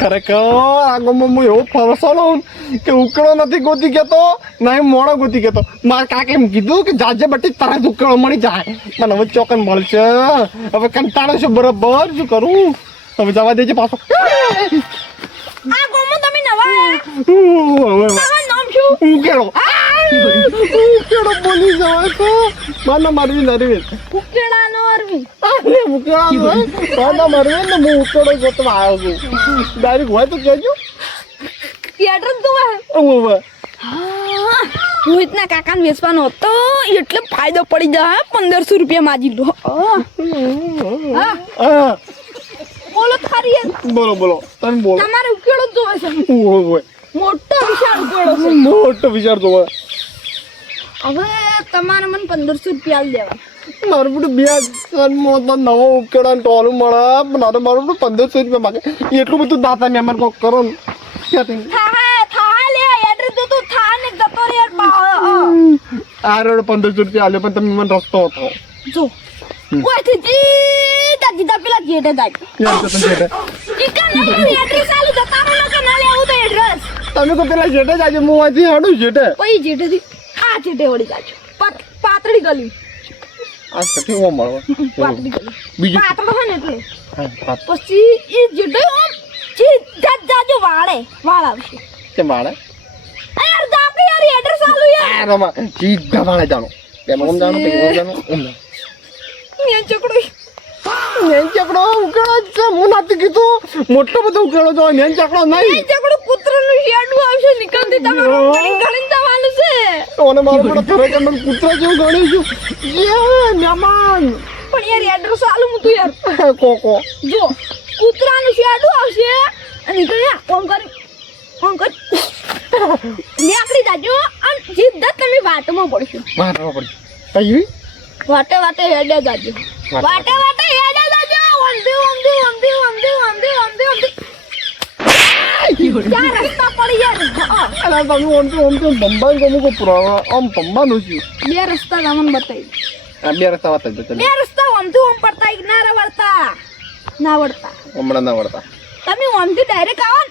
ખરેખર આ ગામમાં હું એવો ફરસાણો કે ઉકેળો નથી ગોતી ગયો નહીં મોડો ગોતી ગયો. મારા કાકે એમ કીધું કે જાજે બટી તારા જ ઉકેળો મળી જાય. મને હવે ચોકન મળશે. હવે કંટાળો છે બરાબર. શું કરું હવે? જવા દેજે પાછો. આ ગામમાં તમે નવા તમારું નામ શું? ઉકેળો બોલી જવાય તો માના મારવી નરવી ઉકેળાનો અરવિંદ. ઉકેળા મારવી ને હું ઉકેળો ગોતવા આવ્યો છું. ડાયરેક્ટ હોય તો કહેજો. એડ્રેસ દો રોહિતના કાકાને વેચવાનો હતો એટલે ફાયદો પડી જાય. 1500 રૂપિયા માજી લો. બોલો ખારી બોલો તમે બોલો. તમારે ઉકેળો જ જોવે છે. મોટો વિશાળ ઉકેળો છે. મોટો વિચાર જોવે. હવે તમારે મને 1500 રૂપિયા દેવા. મારું બધું 2000 નવો ઉકેળા ટોલું મળે પણ મારું બધું 1500 રૂપિયા માગે. એટલું બધું દાતા મહેમાન કોક કરો ને થા લે એડ્રેસ દો તો થા ને જતો રે આ રોડ 1500 રૂપિયા આલ્યો પણ તમે મને રસ્તો હતો જો ઓય જીતા પેલા જેટે જાય ચિકન નહીં એડ્રેસ આલુ જતા નો કે ના લેવું તો એડ્રેસ તમે કો પેલા જેટે જાજે હું અહીંથી હડું જેટે ઓય જેટે થી આ જેટે વળી જાજો પાતળી ગલી આ સટી ઓ મળવા પાતળી ગલી બીજું પાતળો હોય ને એટલે હા પછી ઈ જેટે સીધા જાજો વાળ આવશે કેમ વાળે યાર જાકે યાર એડ્રેસ આલુ યાર આ રમા સીધા વાળે જાણો પેલો કોમ જાણો પેલો જાણો મેં ચકડો ઉકેળો છે. હું નથી કીધું મોટો બધો ઉકેળો જો નેન ચકડો નહીં. મેં ચકડો કૂતરાનું શેડું આવશે નીકળતી તમારો ગણી જવાનું છે. ઓને મારો પણ ખરેખર મને કૂતરા જેવું ગણી છું. મહેમાન પણ યાર એડ્રેસ આલુ હું તું યાર કોકો જો કૂતરાનું શેડું આવશે અને નીકળ્યા ફોન કરી નીકળી જાજો અને સીધા તમે વાટમાં પડશો. વાટવા પડે કઈ વાટે હેડે જાજો વાટે હેડે જાજો ઓંધી ચાર રસ્તા પડી યાર અલા તમે ઓમ તો બંબાઈ ગમો કો પુરાવા આમ પંબાનું છે. બે રસ્તા તમને બતાવી આ બે રસ્તા વાત જ બતાવી. બે રસ્તા ઓમથી ઓમ પડતા ના વળતા હમણાં ના વળતા તમે ઓમથી ડાયરેક્ટ આવો ને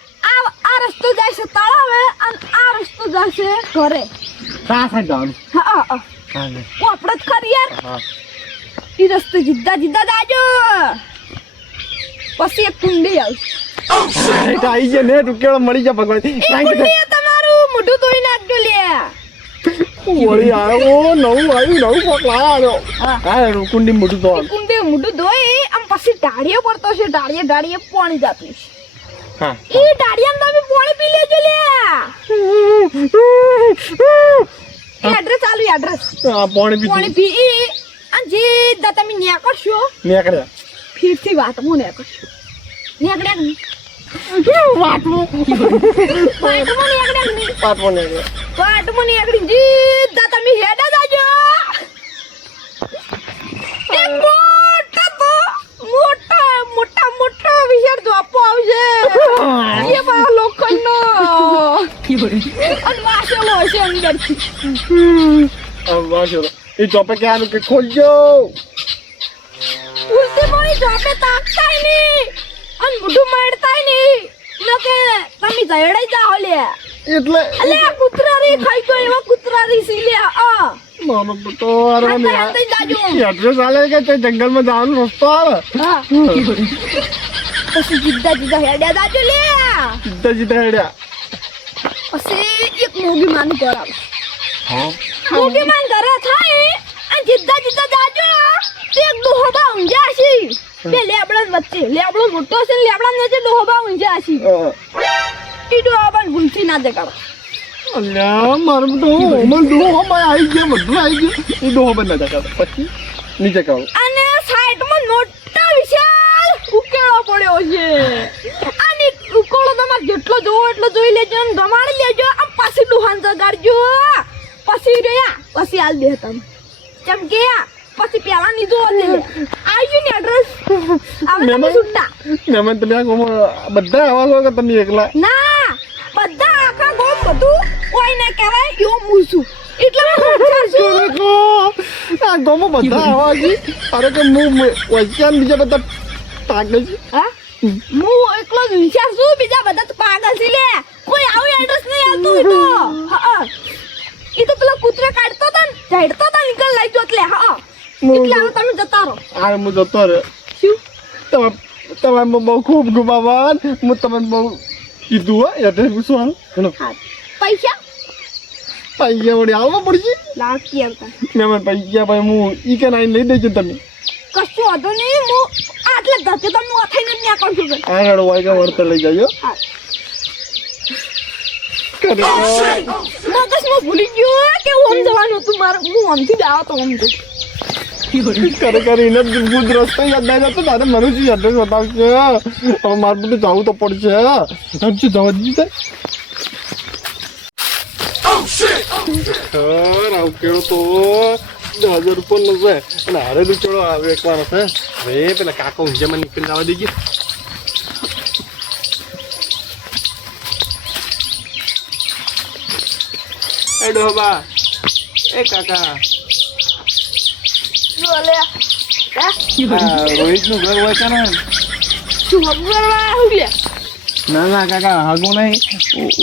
આ રસ્તો જાય છે તળાવે અને આ રસ્તો જાય છે ઘરે. કા સાઈડ જવાનું? હા હા આપણે જ ખરી યાર હા ઈ રસ્તે જીદ્દા જાજો પછી એક કુંડી આવશે. રાઈટ આવી છે ને ઉકેળો મળી જાય ભગવાન. કુંડી તમારું મોઢું ધોઈ નાખજો લે. વળી આવ્યો નવું કોક લાયા હા કુંડી મોટું તો કુંડી મોઢું ધોઈ આમ પછી ઢાળીએ પડતો છે. ઢાળીએ પાણી જાતું છે. હા ઈ ઢાળિયામાં તમે પાણી પી લેજો લે. એડ્રેસ આલુ એડ્રેસ પાણી પી અને જીદ્દા તમે નેકળશો નીકળ્યા ફીરથી વાટમાં નેકળશો. નીકળ્યા નહીં વાટમાં નીકળી જીદ્દા તમે હેડા જાજો. એક મોટા વિશાળ ધોપો આવશે. એ બા લોખંડનો અને વાસેલો હશે અંદરથી. એ ચોપે ક્યાં કે ખોલજો ઉલટી મોડી ધોપે તાકતાય નહીં અને મોઢું મારતાય નહીં ન કે તમે જયડાઈ જાઓ લે. એટલે અલે આ કૂતરારી ખાઈ ગયો એવા કૂતરારી સી લે. મારો તો અરે જાજો એડ્રેસ આલે કે તે જંગલમાં જવાનો રસ્તો આવે. પછી જીદ્દા હેડ્યા જાજો લે. સીધા હેડ્યા પછી એક મોગી માનું ઘર આવે. હા મોગી માન ઘર થાય અને જીદ્દા જાજો તે એક ડોહોબા ઊંઝા છે. બે લેબડા વચ્ચે લેબડો મોટો છે ને લેબડા નીચે ડોહોબા ઊંઝા છે. ઈ ડોહોબા ભૂલથી ના દેખાડો. અલ્યા મારું તો ડોહોબા આવી ગયો બધું આવી ગયું. એ ડોહોબા ના દેખાડો પછી નીચે કાઢો અને સાઈડમાં મોટા વિશાળ ઉકેળો પડ્યો છે. અને ઉકેળો તમારે જેટલો જોવો એટલો જોઈ લેજો અને ગમાડી લેજો. આમ પાછી ડોહાન જગાડજો. પછી રહ્યા પછી આલ દે તમે ચમકે પછી પેલા નીધો આવી ને એડ્રેસ આવે સુટ્ટા મહેમાન તમે બધા આવા છો કે તમે એકલા? ના બધા આખા ગોમ બધું કોઈ ને કહેવાય યો મૂસું એટલે આ ગોમો બધા આવા છે. અરે કે હું વચ્ચે બીજા બધા તાકે છે. હા હું એકલો જ હોશિયાર છું, બીજા બધા તો પાગલ છે લે. કોઈ આવું એડ્રેસ નહીં આવતું ઈ તો. હા ઈ તો પેલા કૂતરે કાઢતો હતા ને, ઝાડતો હતા નીકળ લઈ જોત લે. હા એટલે હવે તમે જતા રહો. આ હું જતો રે. શું તમે બહુ ખૂબ ગુમાવાન. હું તમને બહુ કીધું હો એડ્રેસ પૂછવાનું. હા પૈસા પૈસા વળી આવવા પડશે. લાગતી આવતા મેં મને પૈસા ભાઈ હું ઈ કે નાઈ લઈ દેજો તમે. કશું વાંધો નહીં. હું આટલે ધકે તમને અથાઈને જ ન્યા કરું છું. આ રડો વાગ્યા વળતર લઈ જાજો. હા ખરેખર મગજમાં ભૂલી ગયો કે હું આમ જવાનું હતું મારે. હું આમથી જ આવો તો આમ તો ખરેખર એને ગુજ રસ્તો યાદ ના જતો તારે મને શું એડ્રેસ બતાવશે. હવે મારે બધું જવું તો પડશે. એમ શું જવા દીધી આવું કેળો તો 10,000 રૂપિયાનો છે અને હારે તો કેળો આવે એકવાનો છે. હવે પેલા કાકો ઊંઝામાં નીકળી જવા દઈએ. એ ડોબા એ કાકા જો લે રોહિત નું ઘર હોય છે ને. શું હગવા હું લે. ના ના કાકા હાગું નહીં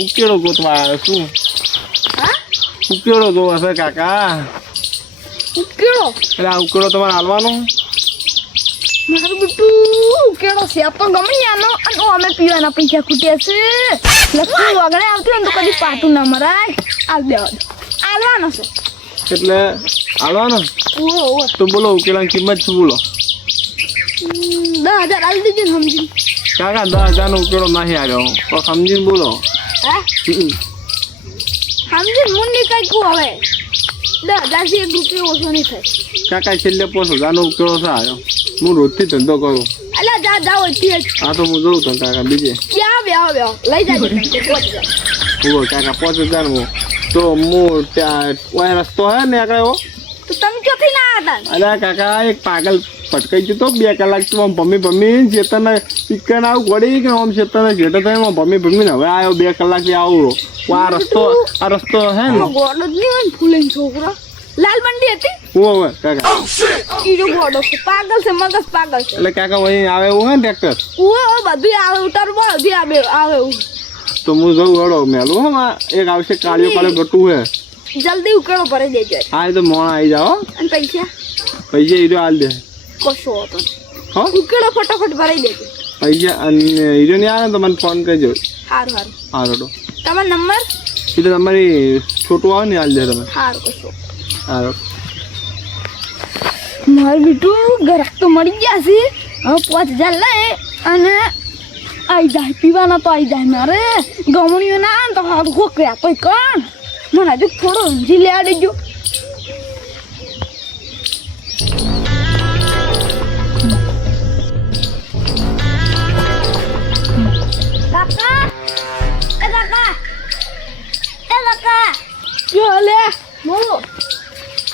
ઉકેળો ગોતવા આવ્યો છું. હા ઉકેળો જોવા છે કાકા. ઉકેળો એટલે આ ઉકેળો તમારે હાલવાનો. મારું બેટું ઉકેળો છે તો ગમે આનો અને અમે પીવાના પૈસા ખૂટ્યા છે. લક્ષ્મી વગડે આવતી હોય ને તો કદી પાટું ના મરાય. આલ દેવા દો આલવાનો છે. એટલે હાલવાનો ઓહો તો બોલો ઉકેલાની કિંમત શું બોલો. 10,000 આલી દેજો ને સમજીને. કાકા 10,000 નો ઉકેળો નહીં આવ્યો પણ સમજીને બોલો. હા સમજીને મુંડી કઈ કહું હવે 10,000 થી 1 રૂપિયો ઓછો નહીં થાય. કાકા છેલ્લે 5,000 નો ઉકેળો છે આવ્યો. હું રોજથી ધંધો કરું. અલા જા જાઓ એટલે હા તો હું જોઉં તો કાકા બીજે ક્યાં વ્યાવ લઈ જાજો ઉભો કાકા 5,000 નો તો હું ત્યાં ઓય રસ્તો હે ને આગળ એવો. તો તમે ક્યાંથી ના હતા. અરે કાકા એક પાગલ પટકાઈ ગયો તો 2 કલાક તો આમ ભમી ચેતન ચિકન આવું ગળી કે આમ ચેતન જેટો થાય આમ ભમી ને હવે આવ્યો 2 કલાકથી આવું. આ રસ્તો હે ને ગોડો જ નહીં હોય ને ફૂલેન છોકરો લાલ મંડી હતી. ઓવે કાકા ઈરો ગોડો છે પાગલ છે મગજ પાગલ છે. એટલે કાકા વહી આવે એવું હે ને ટ્રેક્ટર. ઓવે બધું આવે ઉતારું બધું આવે એવું. તો હું જઉં હળો મેલું હો એક આવશે કાળિયો ગટું હે. જલ્દી ઉકેળો ભરી દેજો. હા એ તો મોણા આવી જાઓ. અને પૈસા હીરો હાલ દે. કશો હતો હા ઉકેળો ફટાફટ ભરી દેજો. પૈસા અને હીરો નહીં આવે ને તો મને ફોન કરજો. સારું હા રોડો તમારો નંબર એ તો તમારી છોટું આવે ને હાલ દે તમે. સારું કશો. હા મારું બેટું ગ્રાહક તો મળી ગયા છે. હવે 5,000 લઈ અને આવી જાય પીવાના તો આવી જાય. મારે ગમણીઓ ના તો હારું ખોકર્યા તો કોણ મને હજુ થોડો હંજી લેવા દેજો. કાકા એ કાકા જો લે બોલો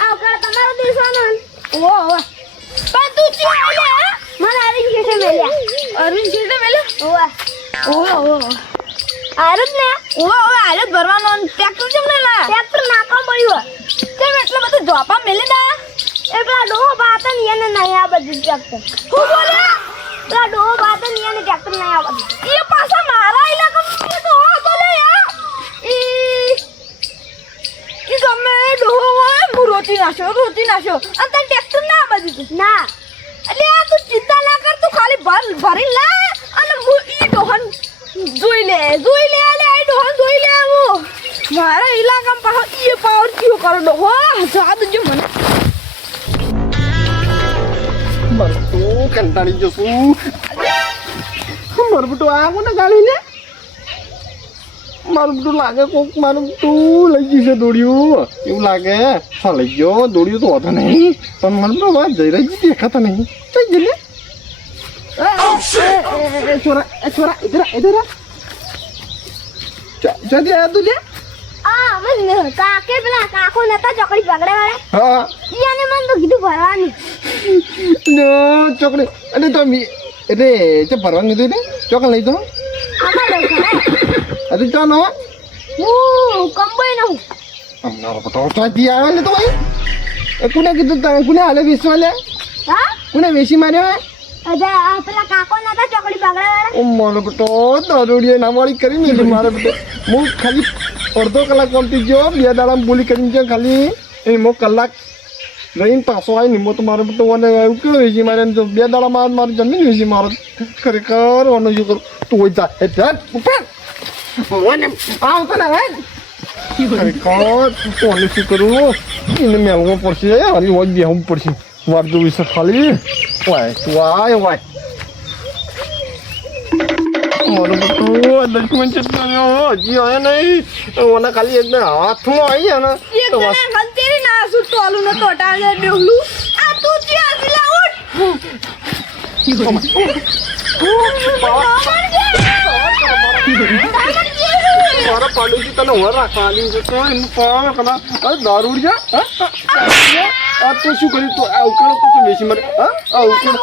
આ કર તમારો દેવાનો ઓ પણ તું શું આલે મને અરવિંદ છે મેલ્યા. અરવિંદ છે મેલ્યા ઓવા આરત ને ઓવા આરત ભરવાનો ટ્રેક્ટર કેમ લઈ લા. ટ્રેક્ટર નાખવા મળ્યું તેમ એટલે બધું ધોપા મેલી દા. એ પેલા ડોહો બાતા ને એને નહીં આ બધું ટ્રેક્ટર હું બોલે પેલા ડોહો બાતા ને એને ટ્રેક્ટર નહીં આ બધું એ પાછા મારા ઇલાકામાં ડોહો બોલે યાર ઈ ગમે ડોહો હોય હું રોટી નાખ્યો અને તને ટ્રેક્ટર ના બધું ના. એટલે આ તું ચિંતા ના કર તું ખાલી ભરી લા અને હું ઈ ડોહન જોઈ લે અલે આ ડોહન જોઈ લે હું મારા ઇલાકામાં પાહો ઈ પાવર કયો કરો ડોહો જાદ જો મને તું કંટાળી જશું. મારું બધું આવું ને ગાડી ને મારું બધું લાગે કોક મારું બધું લઈ જશે દોડ્યું એવું લાગે. હા લઈ ગયો દોડ્યું તો હોતા નહીં પણ મને તો વાત જઈ રહી દેખાતા નહીં. કઈ ગયેલે છોરા ઇધર જલ્દી આ તું લે. આ મને કાકે પેલા કાકો નતા ચોકડી પકડે વાળા હા ઈયાને મને તો કીધું ભરવાની ચોકડી એટલે તો એટલે તે ભરવાનું કીધું ને ચોકડ લઈ દો. આમાં લઉં ખરા હજુ ચો નો હું કંબોય ન હું હમણાં પતો ચોથી આવે ને તો ભાઈ એ કોને કીધું તમે કોને હાલે વેચવા લે હા કોને વેચી માર્યો આ પેલા કાકો નતા ચોકડી બગડાવાળા ઓ મારો બેટો દારૂડિયા નામાળી કરી મેલી મારે બેટો હું ખાલી અડધો કલાક કોમતી ગયો 2 દાડામાં બોલી કરીને ગયો ખાલી એ મો કલાક રહીને પાછો આવી ને મો તો મારે બેટો મને એવું કેવું હોય છે મારે 2 દાડામાં મારી જમીન હોય છે મારે ખરેખર વાનો શું કરું તું હોય જા એ ધ્યાન ઉપર મને આવ તને ખરેખર કોને શું કરું એને મેળવવું પડશે હરી હોય બેહવું પડશે વાર જોવી છે ખાલી વાય તું વાય વાય મારો બધું દુશ્મન છે હજી આવે નહીં મને ખાલી એકદમ હાથમાં આવી જાય ને તો એક જણા ગંતેરી ના સુટતો આલુ ન તો ટાળે ડોહલું આ તું ત્યાં દિલા મારા પાડોશી તને ઓર રાખવાની છે તો એનું પાવ કના અરે દારૂડિયા આ તો શું કર્યું તું આ ઉકેડો તો બેસી મારે આ ઉકેડો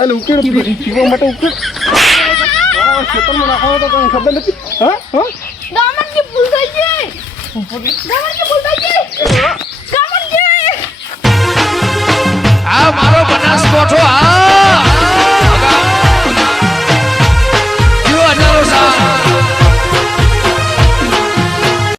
એટલે ઉકેડો પીવા માટે ઉકેડ ખેતરમાં નાખવાનો તો તને ખબર નથી દામનજી ભૂલ થઈ ગઈ દામનજી ભૂલ થઈ ગઈ દામનજી આ મારો બનાસકોઠો આ